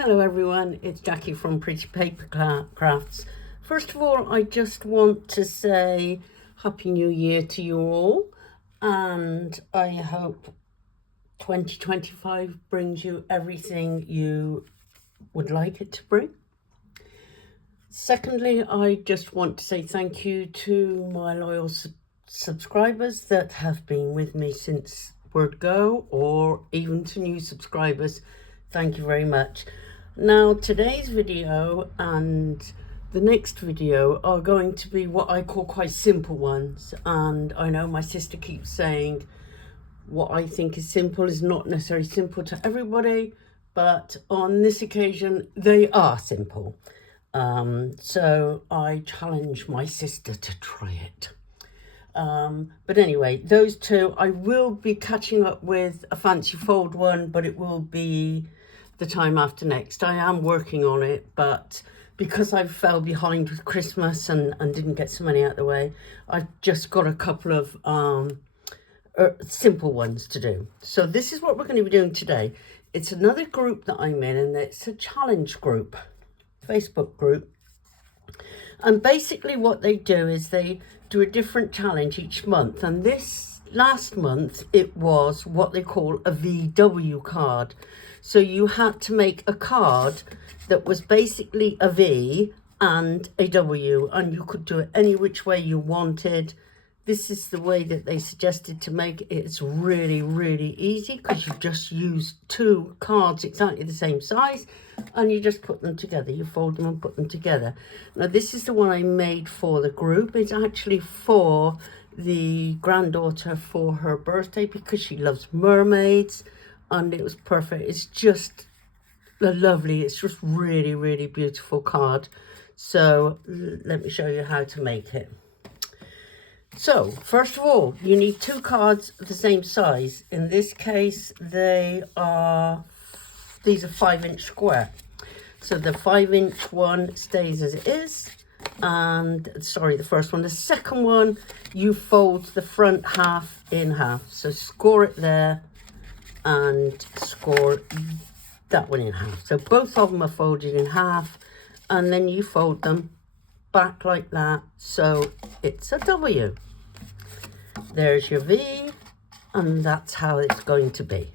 Hello everyone, it's Jackie from Pretty Paper Crafts. First of all, I just want to say Happy New Year to you all, and I hope 2025 brings you everything you would like it to bring. Secondly, I just want to say thank you to my loyal subscribers that have been with me since word go, or even to new subscribers. Thank you very much. Now, today's video and the next video are going to be what I call quite simple ones. And I know my sister keeps saying what I think is simple is not necessarily simple to everybody, but on this occasion, they are simple. So I challenge my sister to try it. But anyway, those two, I will be catching up with a fancy fold one, but it will be the time after next. I am working on it, but because I fell behind with Christmas and didn't get so many out of the way, I've just got a couple of simple ones to do. So this is what we're going to be doing today. It's another group that I'm in, and it's a challenge group, Facebook group. And basically what they do is they do a different challenge each month. And this last month, it was what they call a VW card. So you had to make a card that was basically a V and a W, and you could do it any which way you wanted. This is the way that they suggested to make it. It's really, really easy because you just use two cards exactly the same size and you just put them together. You fold them and put them together. Now, this is the one I made for the group. It's actually for the granddaughter for her birthday because she loves mermaids, and it was perfect. It's just lovely. It's just really, really beautiful card. So let me show you how to make it. So first of all, you need two cards of the same size. In this case, these are 5-inch square. So the 5-inch one stays as it is. And sorry, the first one. The second one, you fold the front half in half. So score it there and score that one in half. So both of them are folded in half, and then you fold them back like that, so it's a W. There's your V, and that's how it's going to be.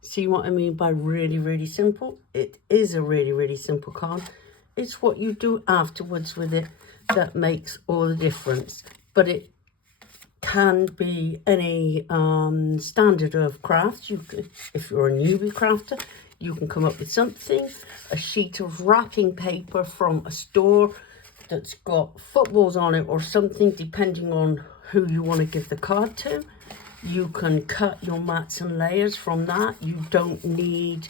See what I mean by really, really simple? It is a really, really simple card. It's what you do afterwards with it that makes all the difference. But it can be any standard of crafts. You could, if you're a newbie crafter, you can come up with something, a sheet of wrapping paper from a store that's got footballs on it or something, depending on who you want to give the card to. You can cut your mats and layers from that. You don't need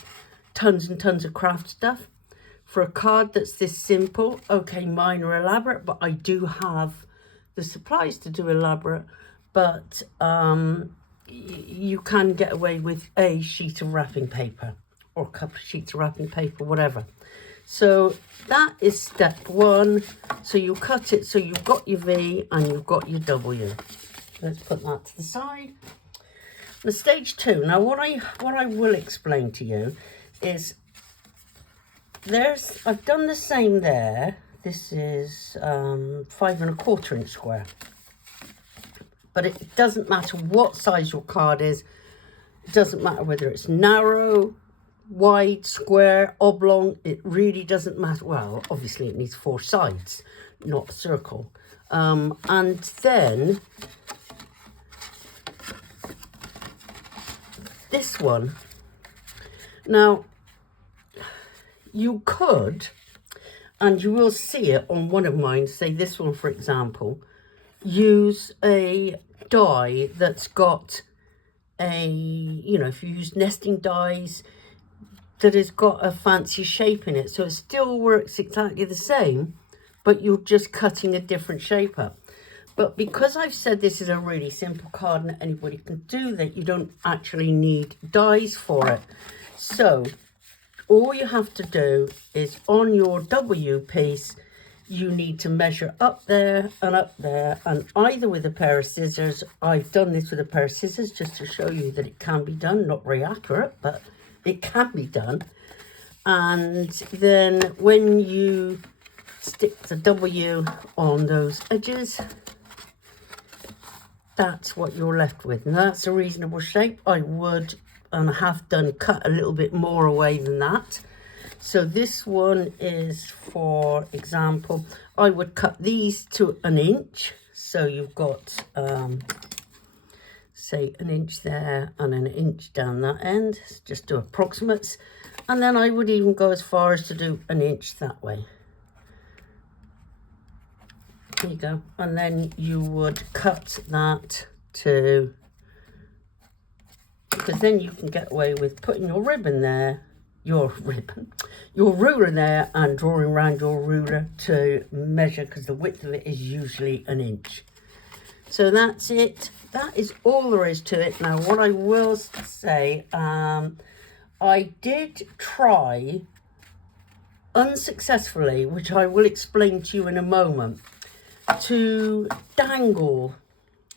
tons and tons of craft stuff. For a card that's this simple, okay, mine are elaborate, but I do have the supplies to do elaborate, but you can get away with a sheet of wrapping paper or a couple of sheets of wrapping paper, whatever. So that is step one. So you cut it so you've got your V and you've got your W. Let's put that to the side. The stage two. Now what I will explain to you is I've done the same there. This is 5 1/4 inch square. But it doesn't matter what size your card is. It doesn't matter whether it's narrow, wide, square, oblong. It really doesn't matter. Well, obviously it needs 4 sides, not a circle. And then this one. Now, you could, and you will see it on one of mine, say this one for example, use a die that's got a, if you use nesting dies, that has got a fancy shape in it. So it still works exactly the same, but you're just cutting a different shape up. But because I've said this is a really simple card and anybody can do that, you don't actually need dies for it. So all you have to do is on your W piece, you need to measure up there, and either with a pair of scissors. I've done this with a pair of scissors just to show you that it can be done. Not very accurate, but it can be done. And then when you stick the W on those edges, that's what you're left with. And that's a reasonable shape. I would, and I have done, cut a little bit more away than that. So this one is, for example, I would cut these to 1 inch. So you've got, say, 1 inch there and 1 inch down that end. Just do approximates. And then I would even go as far as to do 1 inch that way. There you go. And then you would cut that to, because then you can get away with putting your ribbon there, your ruler there, and drawing around your ruler to measure, because the width of it is usually 1 inch. So that's it. That is all there is to it. Now, what I will say, I did try unsuccessfully, which I will explain to you in a moment, to dangle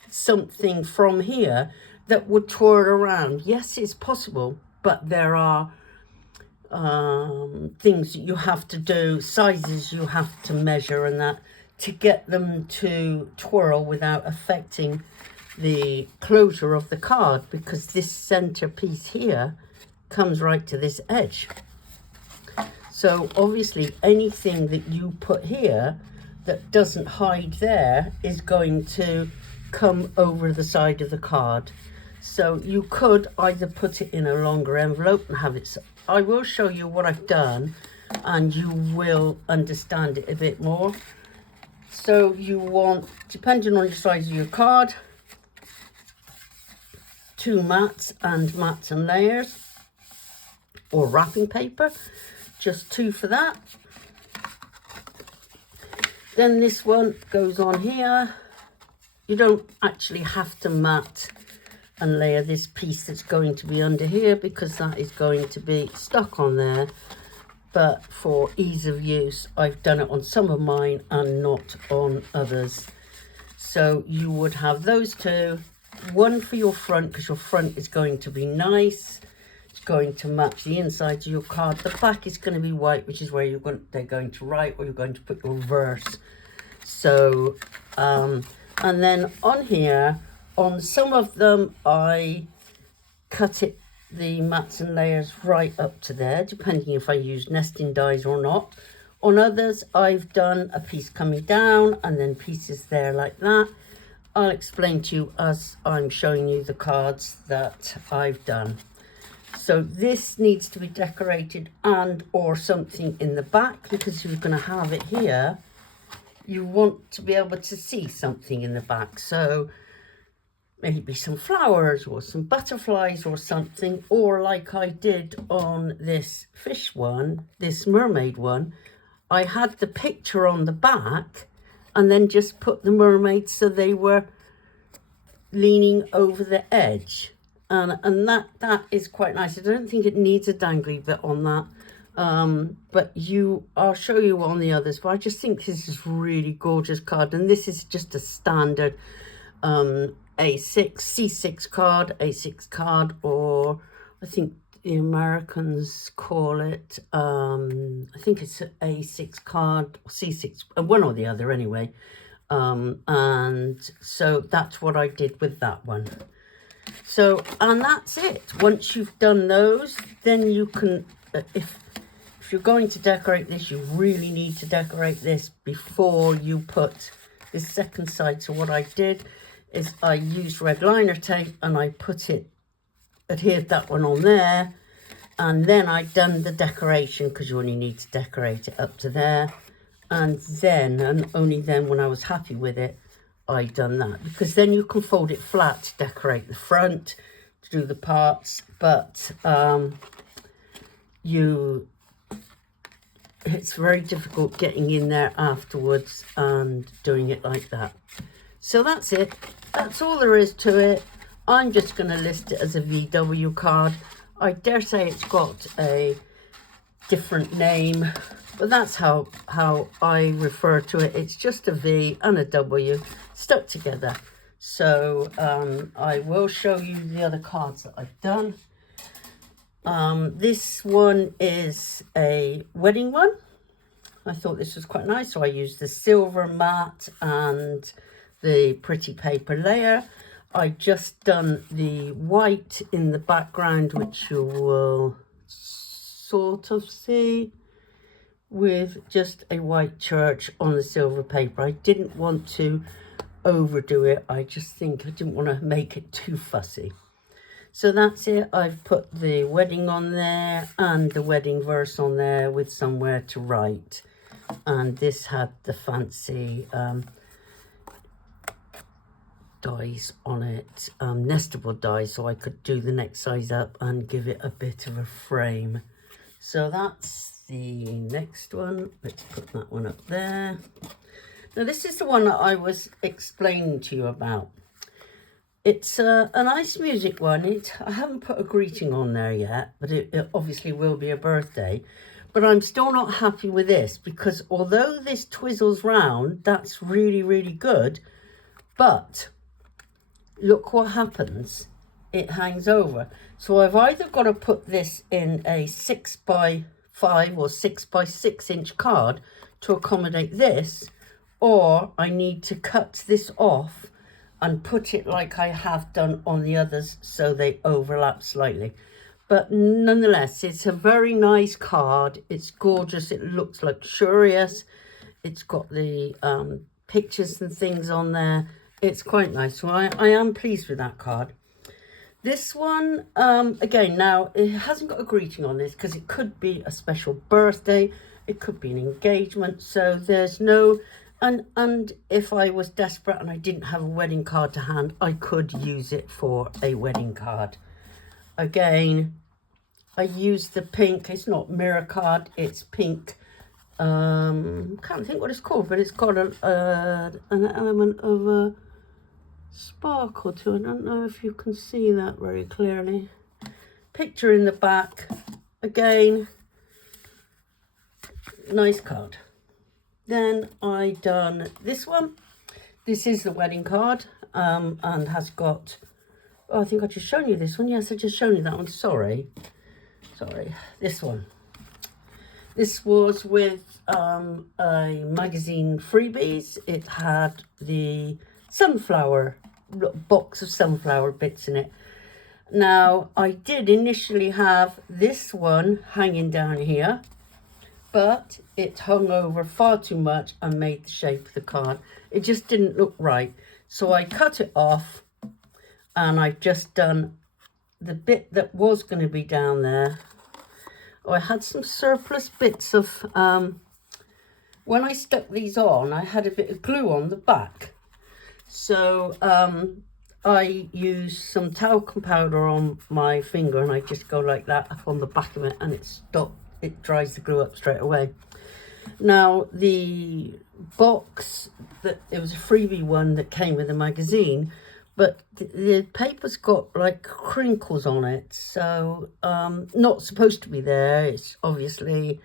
something from here that would twirl around. Yes, it's possible, but there are things that you have to do, sizes you have to measure and that, to get them to twirl without affecting the closure of the card, because this center piece here comes right to this edge. So obviously anything that you put here that doesn't hide there is going to come over the side of the card. So you could either put it in a longer envelope and have it. I will show you what I've done and you will understand it a bit more. So you want, depending on the size of your card, 2 mats and layers, or wrapping paper, just 2 for that. Then this one goes on here. You don't actually have to mat and layer this piece that's going to be under here, because that is going to be stuck on there. But for ease of use, I've done it on some of mine and not on others. So you would have those 2, 1 for your front, because your front is going to be nice. It's going to match the inside of your card. The back is going to be white, which is where they're going to write, or you're going to put your verse. So, and then on here, on some of them, I cut it, the mats and layers, right up to there, depending if I use nesting dies or not. On others, I've done a piece coming down and then pieces there like that. I'll explain to you as I'm showing you the cards that I've done. So this needs to be decorated and or something in the back, because if you're going to have it here, you want to be able to see something in the back. So maybe some flowers or some butterflies or something, or like I did on this fish one, this mermaid one, I had the picture on the back and then just put the mermaids so they were leaning over the edge. And that is quite nice. I don't think it needs a dangly bit on that. But I'll show you on the others, but I just think this is really gorgeous card. And this is just a standard C6 card, or I think the Americans call it, I think it's an A6 card, or C6, one or the other anyway. And so that's what I did with that one. So, and that's it. Once you've done those, then you can, if you're going to decorate this, you really need to decorate this before you put this second side. So what I did is I used red liner tape and I adhered that one on there, and then I'd done the decoration, because you only need to decorate it up to there, and then, and only then, when I was happy with it, I done that, because then you can fold it flat to decorate the front, to do the parts, but it's very difficult getting in there afterwards and doing it like that. So that's it. That's all there is to it. I'm just going to list it as a VW card. I dare say it's got a different name, but that's how I refer to it. It's just a V and a W stuck together. So I will show you the other cards that I've done. This one is a wedding one. I thought this was quite nice, so I used the silver matte and the pretty paper layer. I just done the white in the background, which you will sort of see, with just a white church on the silver paper. I didn't want to overdo it. I just think I didn't want to make it too fussy. So that's it. I've put the wedding on there and the wedding verse on there with somewhere to write. And this had the fancy dies on it, nestable dies, so I could do the next size up and give it a bit of a frame. So that's the next one. Let's put that one up there. Now this is the one that I was explaining to you about. It's a nice music one. I haven't put a greeting on there yet, but it obviously will be a birthday. But I'm still not happy with this, because although this twizzles round, that's really, really good. But look what happens. It hangs over. So I've either got to put this in a 6x5 or 6x6 inch card to accommodate this, or I need to cut this off and put it like I have done on the others so they overlap slightly. But nonetheless, it's a very nice card. It's gorgeous. It looks luxurious. It's got the pictures and things on there. It's quite nice. So I am pleased with that card. This one, again, now, it hasn't got a greeting on this because it could be a special birthday. It could be an engagement. So there's no... And if I was desperate and I didn't have a wedding card to hand, I could use it for a wedding card. Again, I used the pink. It's not mirror card. It's pink. Can't think what it's called, but it's got an element of a sparkle to it. I don't know if you can see that very clearly. Picture in the back. Again, nice card. Then I done this one. This is the wedding card, and has got, oh, I think I just shown you this one. Yes, I just shown you that one. Sorry, this one. This was with a magazine freebies. It had the sunflower, box of sunflower bits in it. Now, I did initially have this one hanging down here, but it hung over far too much and made the shape of the card. It just didn't look right. So I cut it off, and I've just done the bit that was going to be down there. Oh, I had some surplus bits of, when I stuck these on, I had a bit of glue on the back. So I used some talcum powder on my finger, and I just go like that up on the back of it, and it dries the glue up straight away. Now, the box, it was a freebie one that came with a magazine, but the paper's got like crinkles on it, so not supposed to be there. It's obviously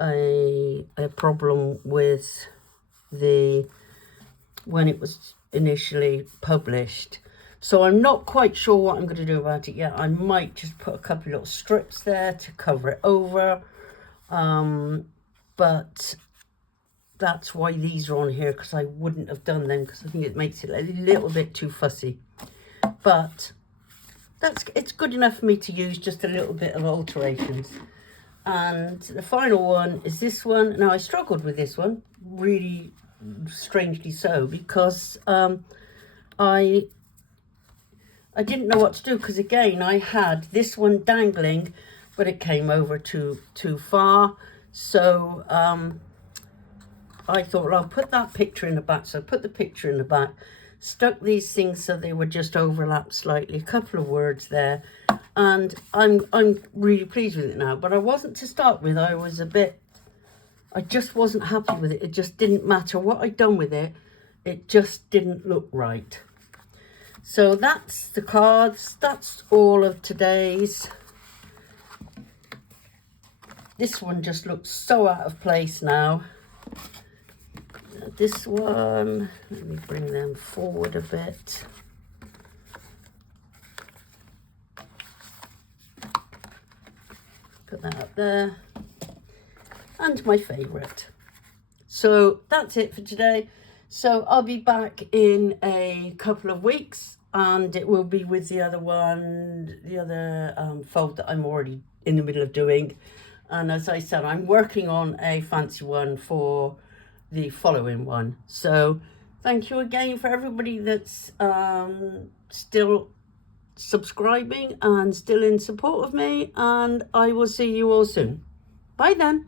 a problem with when it was initially published. So I'm not quite sure what I'm going to do about it yet. I might just put a couple of little strips there to cover it over. But that's why these are on here, because I wouldn't have done them, because I think it makes it a little bit too fussy. But it's good enough for me to use just a little bit of alterations. And the final one is this one. Now, I struggled with this one, really strangely so, because I didn't know what to do, because again, I had this one dangling, but it came over too far. So I thought, well, I'll put that picture in the back. So I put the picture in the back, stuck these things so they would just overlap slightly, a couple of words there, and I'm really pleased with it now. But I wasn't to start with. I just wasn't happy with it. It just didn't matter what I'd done with it. It just didn't look right. So that's the cards. That's all of today's. This one just looks so out of place now. This one, let me bring them forward a bit. put that up there. And my favourite. So that's it for today. So I'll be back in a couple of weeks, and it will be with the other one, the other fold that I'm already in the middle of doing. And as I said, I'm working on a fancy one for the following one. So thank you again for everybody that's still subscribing and still in support of me, and I will see you all soon. Bye then.